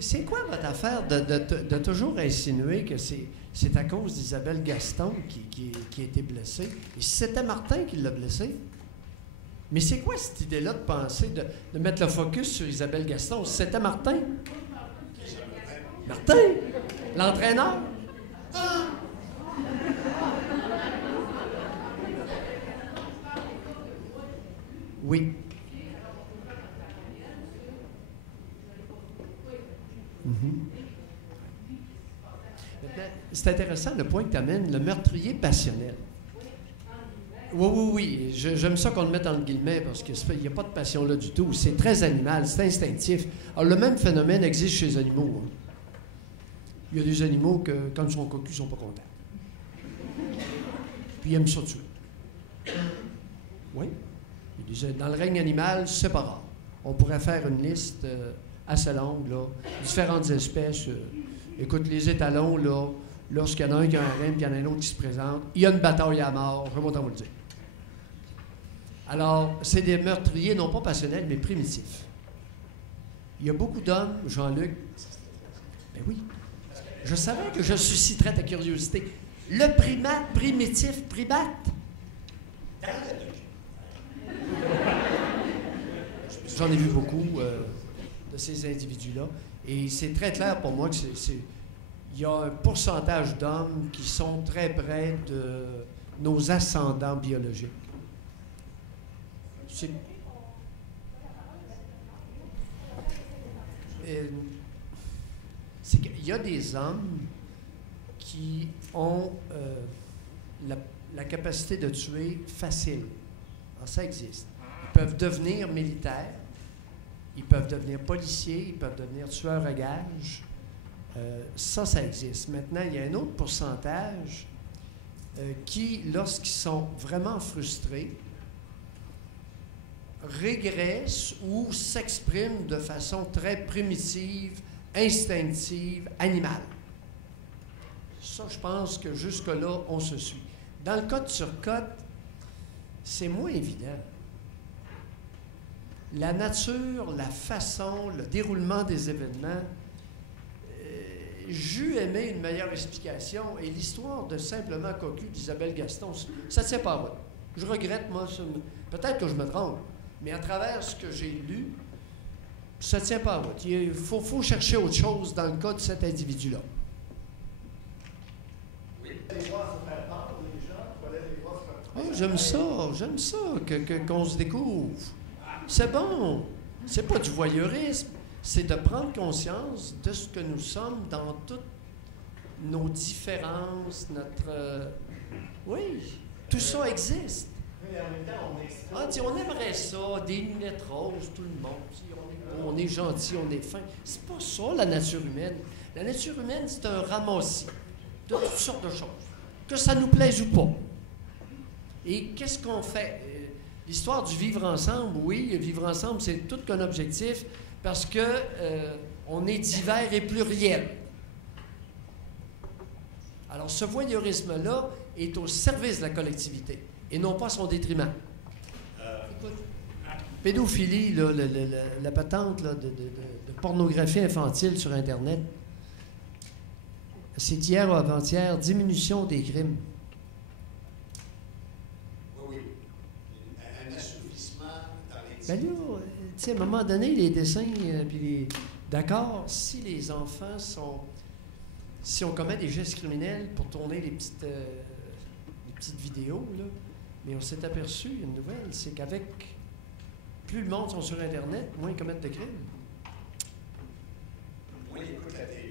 C'est quoi votre affaire de toujours insinuer que c'est à cause d'Isabelle Gaston qui a été blessée? Et si c'était Martin qui l'a blessé? Mais c'est quoi cette idée-là de penser, de mettre le focus sur Isabelle Gaston? Si c'était Martin? Martin? L'entraîneur? Oui. C'est intéressant le point que tu amènes, le meurtrier passionnel. Oui. J'aime ça qu'on le mette dans le guillemet parce qu'il n'y a pas de passion là du tout. C'est très animal, c'est instinctif. Alors, le même phénomène existe chez les animaux. Hein. Il y a des animaux que, quand ils sont cocus, ils ne sont pas contents. Puis ils aiment ça tuer. Oui. Dans le règne animal, c'est pas rare. On pourrait faire une liste assez longue, là, différentes espèces. Écoute, les étalons, là, lorsqu'il y en a un qui a un reine, puis il y en a un autre qui se présente, il y a une bataille à mort, je vais vous le dire. Alors, c'est des meurtriers, non pas passionnels, mais primitifs. Il y a beaucoup d'hommes, Jean-Luc. Ben oui. Je savais que je susciterais ta curiosité. Le primate primitif, primate. J'en ai vu beaucoup de ces individus-là. Et c'est très clair pour moi que il y a un pourcentage d'hommes qui sont très près de nos ascendants biologiques. C'est qu'il y a des hommes qui ont la capacité de tuer facile. Alors, ça existe. Ils peuvent devenir militaires, ils peuvent devenir policiers, ils peuvent devenir tueurs à gages. Ça existe. Maintenant, il y a un autre pourcentage qui, lorsqu'ils sont vraiment frustrés, régressent ou s'expriment de façon très primitive, instinctive, animale. Ça, je pense que jusque-là, on se suit. Dans le cas de Turcotte, c'est moins évident. La nature, la façon, le déroulement des événements, j'eus aimé une meilleure explication, et l'histoire de Simplement Cocu d'Isabelle Gaston, ça ne tient pas à route. Je regrette, moi, peut-être que je me trompe, mais à travers ce que j'ai lu, ça ne tient pas à route. Il faut chercher autre chose dans le cas de cet individu-là. Oh, j'aime ça, qu'on se découvre. C'est bon. C'est pas du voyeurisme. C'est de prendre conscience de ce que nous sommes dans toutes nos différences, oui, tout ça existe. On aimerait ça, des lunettes roses, tout le monde. On est gentil, on est fin. C'est pas ça, la nature humaine. La nature humaine, c'est un ramassis de toutes sortes de choses. Que ça nous plaise ou pas. Et qu'est-ce qu'on fait? L'histoire du vivre ensemble, oui, vivre ensemble, c'est tout qu'un objectif parce que on est divers et pluriel. Alors, ce voyeurisme-là est au service de la collectivité et non pas à son détriment. Écoute, pédophilie, là, la patente là, de pornographie infantile sur Internet, c'est hier ou avant-hier, diminution des crimes. Oui. Un assouplissement dans les... Ben là, tu sais, à un moment donné, les dessins, puis d'accord, si les enfants sont... Si on commet des gestes criminels pour tourner les petites vidéos, là, mais on s'est aperçu, une nouvelle, c'est qu'avec plus le monde sont sur Internet, moins ils commettent de crimes. Moins ils écoutent la télé.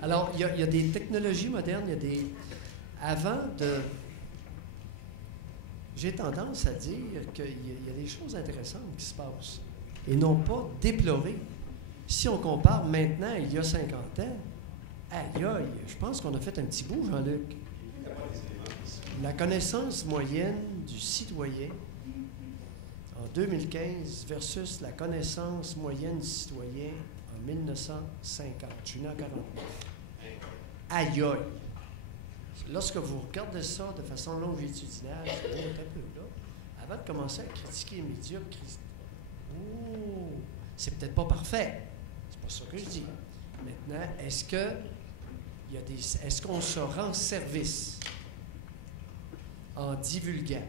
Alors, il y a des technologies modernes, il y a des... Avant de... J'ai tendance à dire qu'il y a des choses intéressantes qui se passent et non pas déplorées. Si on compare maintenant, il y a 50 ans, aïe, je pense qu'on a fait un petit bout, Jean-Luc. La connaissance moyenne du citoyen en 2015 versus la connaissance moyenne du citoyen en 1950. Je suis né en 49. Aïe! Lorsque vous regardez ça de façon longitudinale, un peu là, avant de commencer à critiquer les médias, oh, C'est peut-être pas parfait. C'est pas ça que je dis. Maintenant, est-ce qu'on se rend service en divulguant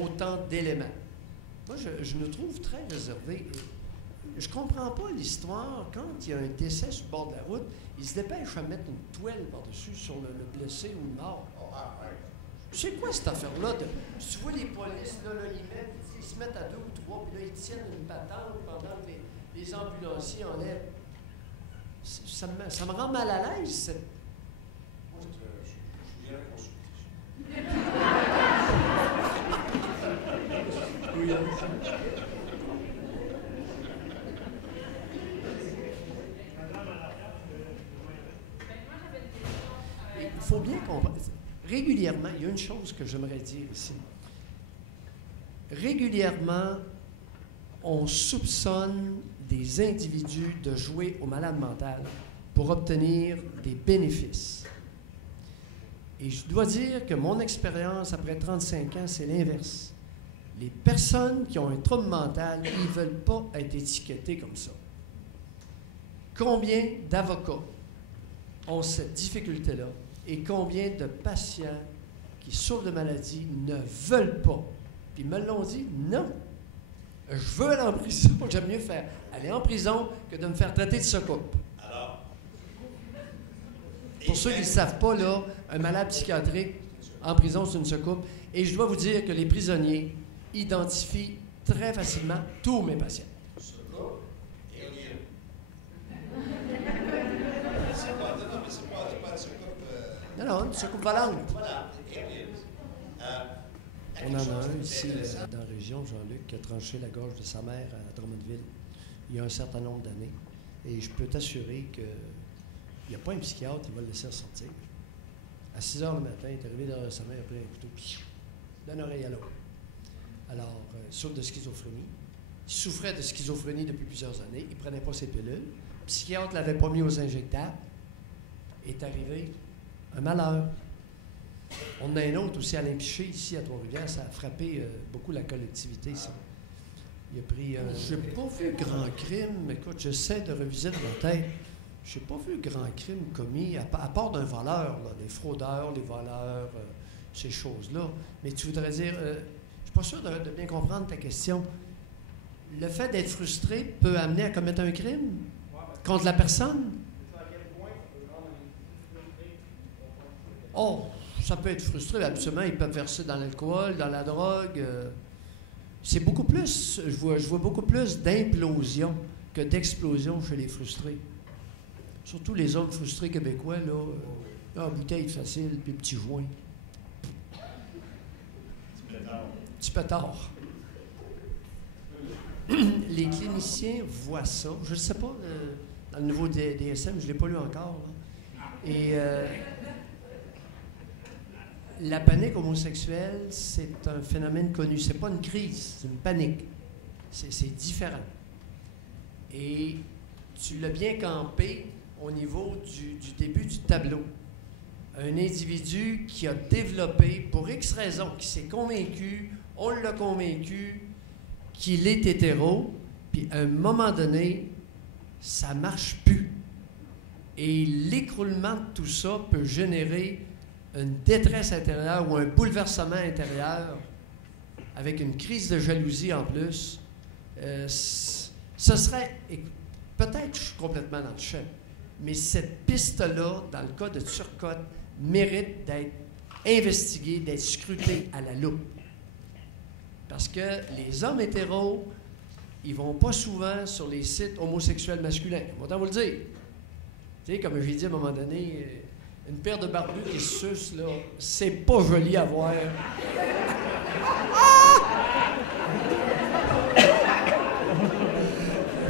autant d'éléments? Moi, je me trouve très réservé. Je comprends pas l'histoire. Quand il y a un décès sur le bord de la route, ils se dépêchent à mettre une toile par-dessus sur le blessé ou le mort. C'est quoi cette affaire-là? Tu vois les polices, là, ils se mettent à 2 ou 3, puis là, ils tiennent une patente pendant que les ambulanciers enlèvent. Ça me rend mal à l'aise. Moi, je viens consulter. Oui, il faut bien comprendre. Régulièrement, il y a une chose que j'aimerais dire ici. Régulièrement, on soupçonne des individus de jouer au malade mental pour obtenir des bénéfices. Et je dois dire que mon expérience après 35 ans, c'est l'inverse. Les personnes qui ont un trouble mental, ils ne veulent pas être étiquetés comme ça. Combien d'avocats ont cette difficulté-là et combien de patients qui souffrent de maladies ne veulent pas? Puis ils me l'ont dit, non. Je veux aller en prison. J'aime mieux faire aller en prison que de me faire traiter de soucoupe. Alors? Pour ceux qui ne savent pas, là, un malade psychiatrique en prison, c'est une soucoupe. Et je dois vous dire que les prisonniers identifient très facilement tous mes patients. Soucoupe et O'Neill. C'est pas une soucoupe. Non, une soucoupe volante. Voilà, et O'Neill. On en a un ici dans la région, Jean-Luc, qui a tranché la gorge de sa mère à Drummondville il y a un certain nombre d'années. Et je peux t'assurer qu'il n'y a pas un psychiatre qui va le laisser ressortir. À 6 heures le matin, il est arrivé derrière sa mère, après un couteau, d'une oreille à l'autre. Alors, il souffre de schizophrénie. Il souffrait de schizophrénie depuis plusieurs années. Il ne prenait pas ses pilules. Le psychiatre ne l'avait pas mis aux injectables. Est arrivé un malheur. On en a un autre aussi, Alain Piché, ici à Trois-Rivières. Ça a frappé beaucoup la collectivité, ça. Il a pris... Je n'ai pas vu grand crime. Écoute, j'essaie de reviser dans ma tête. Je n'ai pas vu grand crime commis, à part d'un voleur, là, les fraudeurs, les voleurs, ces choses-là. Mais tu voudrais dire... je ne suis pas sûr de bien comprendre ta question. Le fait d'être frustré peut amener à commettre un crime contre la personne? Oh, ça peut être frustré, absolument. Ils peuvent verser dans l'alcool, dans la drogue. C'est beaucoup plus, je vois beaucoup plus d'implosion que d'explosion chez les frustrés. Surtout les hommes frustrés québécois, là. Bouteille facile, puis petit joint. Petit pétard. Les cliniciens voient ça. Je ne sais pas, dans le nouveau DSM, je ne l'ai pas lu encore. Là. Et la panique homosexuelle, c'est un phénomène connu. Ce n'est pas une crise, c'est une panique. C'est différent. Et tu l'as bien campé au niveau du début du tableau. Un individu qui a développé, pour X raisons, qui s'est convaincu, on l'a convaincu, qu'il est hétéro, puis à un moment donné, ça ne marche plus. Et l'écroulement de tout ça peut générer une détresse intérieure ou un bouleversement intérieur avec une crise de jalousie en plus. Ce serait... Peut-être que je suis complètement dans le champ, mais cette piste-là, dans le cas de Turcotte, mérite d'être investiguée, d'être scrutée à la loupe. Parce que les hommes hétéros, ils vont pas souvent sur les sites homosexuels masculins. Autant vous le dire. Tu sais, comme j'ai dit à un moment donné, une paire de barbus qui se sucent, là, c'est pas joli à voir.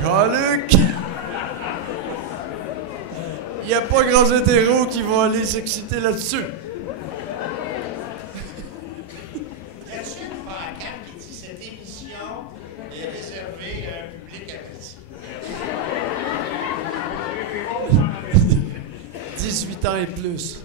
Jean-Luc! Il n'y a pas grands hétéros qui vont aller s'exciter là-dessus. Y a-t-il une pancarte qui dit cette émission est réservée à un public averti? 18 ans et plus.